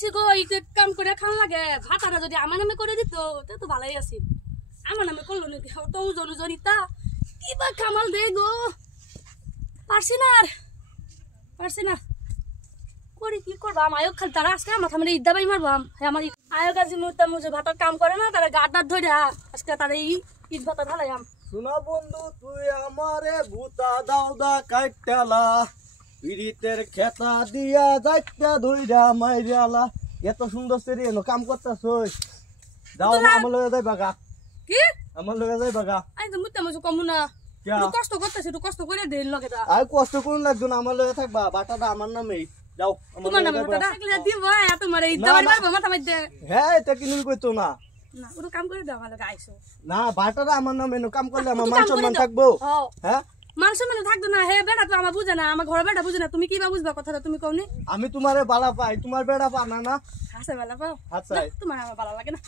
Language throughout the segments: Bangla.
কইছি গো এই কাম করে খাওয়া লাগে ভাতাটা যদি আমার নামে করে দিত তে তো ভালোই আছিল আমার নামে করলো নাকি তো ওজন জনিতা কিবা কামাল দে গো পারছি না করি কি করবা আয়ক খালি তারা আজকে মাথা মানে ইদ্দা বাই মারবাম আমার আয়ক আজি মুতা মুজে ভাতার কাম করে না তারা গাডার ধরে আজকে তারা ইট ভাতা ঢালাইম শোনা বন্ধু তুই আমারে ভূতা দাউদা কাটতালা পিড়িতের খেতা দিয়া যাইতা ধইরা মাইরালা এত সুন্দর সেরি এনো কাম করতাছস যাও না আমার লগে যাই বাগা কি আমার লগে যাই বাগা আই তো মুতা মুজে কমু না তুই কষ্ট করতেছিস তুই কষ্ট করে দে লগে দা আই কষ্ট করুন লাগতো না আমার লগে থাকবা বাটাটা আমার নামেই যাও তোমার নামে বাটাটা থাকলে দিব তোমার ইদ্দা বাই মারবা মাথা মাইতে হ্যাঁ এটা কিনুল কইতো না না ওটা কাম করে দাও আমার লগে আইছো না বাটাটা আমার নামে এনো কাম করলে আমার মান সম্মান থাকবো হ্যাঁ মান সম্মান থাকতো না হে বেটা তো আমার বুঝে না আমার ঘর বেটা বুঝে না তুমি কি বা বুঝবা কথাটা তুমি কওনি আমি তোমারে বালা পাই তোমার বেড়া পা না না হাসে বালা পাও আচ্ছা তোমার আমার ভালো লাগে না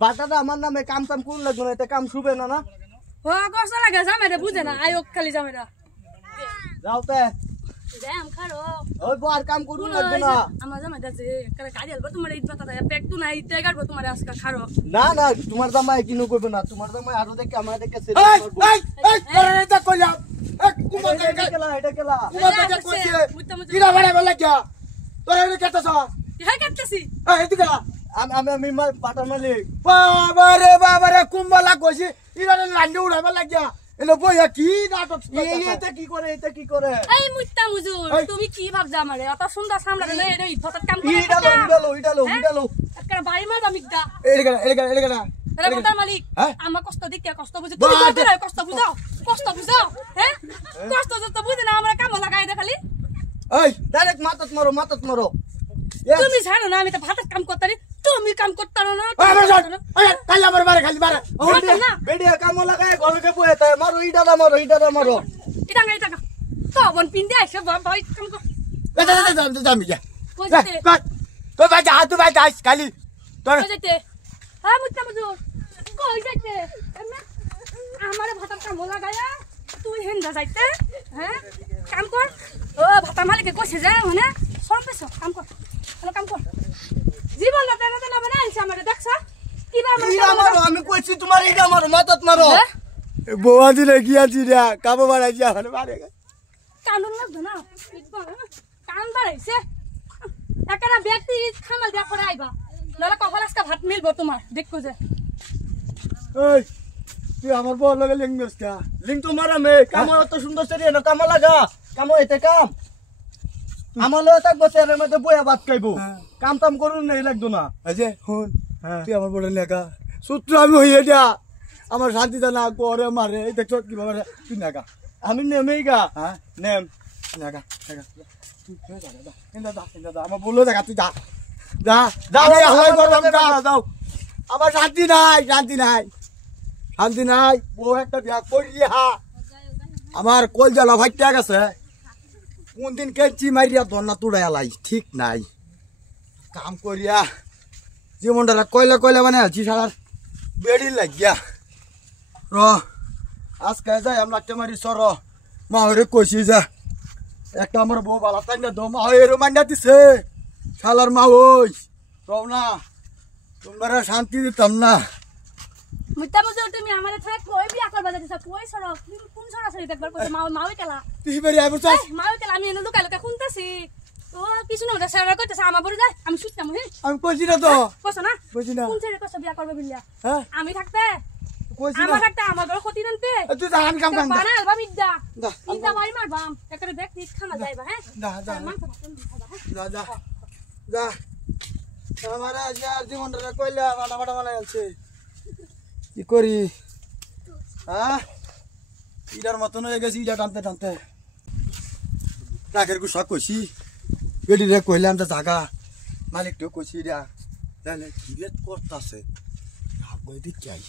বাটাটা আমার নামে কাম টাম করুন লাগতো না এটা কাম শুবে না না ও কষ্ট লাগে জামাইরা বুঝে না আয়ক খালি জামাইরা যাও তে যাম খারো ওই বার কাম করুন লাগতো না আমার জামাইরা যে কারে গাড়ি আলবো তোমার ইট কথা পেট তো নাই ইতে গাড়বো তোমার আজকে খারো না না তোমার জামাই কিনু কইবে না তোমার জামাই আরো দেখে আমার দেখে সেট করব এই এটা কইলাম এক কুমার এটা কেলা কুমার কাছে কইছে কিরা বাড়া বলা কি তোরা এনে কেটাছ হ্যাঁ কাটতেছি এই এদিকে আমি বাটার মালিক বাবা রে কুম্বলা কইছি ইরা লান্ডে উড়াইবা লাগিয়া এলো বইয়া কি নাটক এটা কি করে এই মুত্তা মুজুর তুমি কি ভাবছ আমারে অত সুন্দর সামলা দিলে এই ইটটার কাম করে ইডালো একটা বাড়ি মারবা মিগদা এদিকে না আরে বাটার মালিক আমার কষ্ট দেখিয়া কষ্ট বুঝে তুমি কষ্ট বুঝো হ্যাঁ কষ্ট যত বুঝে না আমরা কাম লাগাই দে খালি এই ডাইরেক্ট মাতত মারো তুমি জানো না আমি তো ভাতের কাম করতারি তুমি কাম করতারো না কাল আমার বারে খালি বারে বেডিয়া কাম লাগায় ঘরকে বয়ে তাই মারো ইডা মারো এটা তো বন পিন্দে আইছে ভাই কাম কর যামি যা কই বাজা হাতু বাজা আইস খালি তোর কই যাইতে হ্যাঁ মুত্তা মুজুর কই যাইতে আমারে ভাতের কাম লাগায়া তুই হেন্দা যাইতে হ্যাঁ কাম কর ও ভাতার মালিকে কইছে যে মানে সরপেছ কাম কর জীবন না তেনা তেনা বানাইছে আমারে দেখছা কিবা মারো আমি কইছি তোমার ইডা মারো মাতত মারো বৌয়া দিলে কি আছি রে কাবো বাড়াইছি আমার বারে কানুন লাগবে না কান বাড়াইছে একটা ব্যক্তি খামাল দিয়া পরে আইবা নলা কপাল আজকে ভাত মিলবো তোমার দেখো যে এই তুই আমার বউ লগে লিং নস্তা লিং তো মারা মে কাম তো সুন্দর সেরি এনো কাম লাগা কাম এতে কাম আমার লগে থাকবো চেয়ারের মধ্যে বইয়া ভাত খাইবো কাম টাম করুন নাই লাগতো না আজে হুন তুই আমার বড় লেখা সূত্র আমি হইয়া দিয়া আমার শান্তিটা না করে মারে এই দেখছ কি বাবা তুই নাগা আমি নেমেই গা হ্যাঁ নেম নাগা তুই যা আমার বললো দেখা তুই যা যাও আমার শান্তি নাই বউ একটা বিয়া করিয়া আমার কল জ্বালা ভাইটা গেছে কোন দিন কেচি মারিয়া দন্না তুড়াইয়া লাই ঠিক নাই কাম করিয়া জীবনটা কয়লা মানে আছি সারার বেড়ি লাগিয়া র আজকে যাই আমরা মারি সর মা হরে কইছি যা একটা আমার বউ বালা তাই না দো মা হরে মান্ডা দিছে শালার মা ওই রও না তোমরা শান্তি দিতাম না মুত্তা মুজুর তুমি আমারে থাক কই বিয়া করবা যাইছ কই সর কোন সরাসরি দেখবার কইছে মাওই কেলা তুই বেরি আইবছ মাওই কেলা আমি এনে লুকা শুনতাছি ও কিছু না সারা কইতেছে আমার বড় যায় আমি শুনতাম হে আমি কইছি না তো কইছ না কইছি না কোন ছেলে কইছ বিয়া করবে বিল্লা হ্যাঁ আমি থাকতে কইছি না আমার থাকতে আমার ঘর ক্ষতি নানতে তুই যা আমি কাম বানা আলবা মিদ্দা ইন্দা বাড়ি মারবাম একটা ব্যক্তি খানা যাইবা হ্যাঁ যা আমার জীবনটা কইলা মাটা বানাই আছে কি করি হ্যাঁ ইটার মতন হয়ে গেছি ইটা টানতে রাখের গুসা কইছি বেডি রে কইলাম যে জাগা মালিকটাও কইছি রা জানে কি করতেছে ভাববই দিক চাই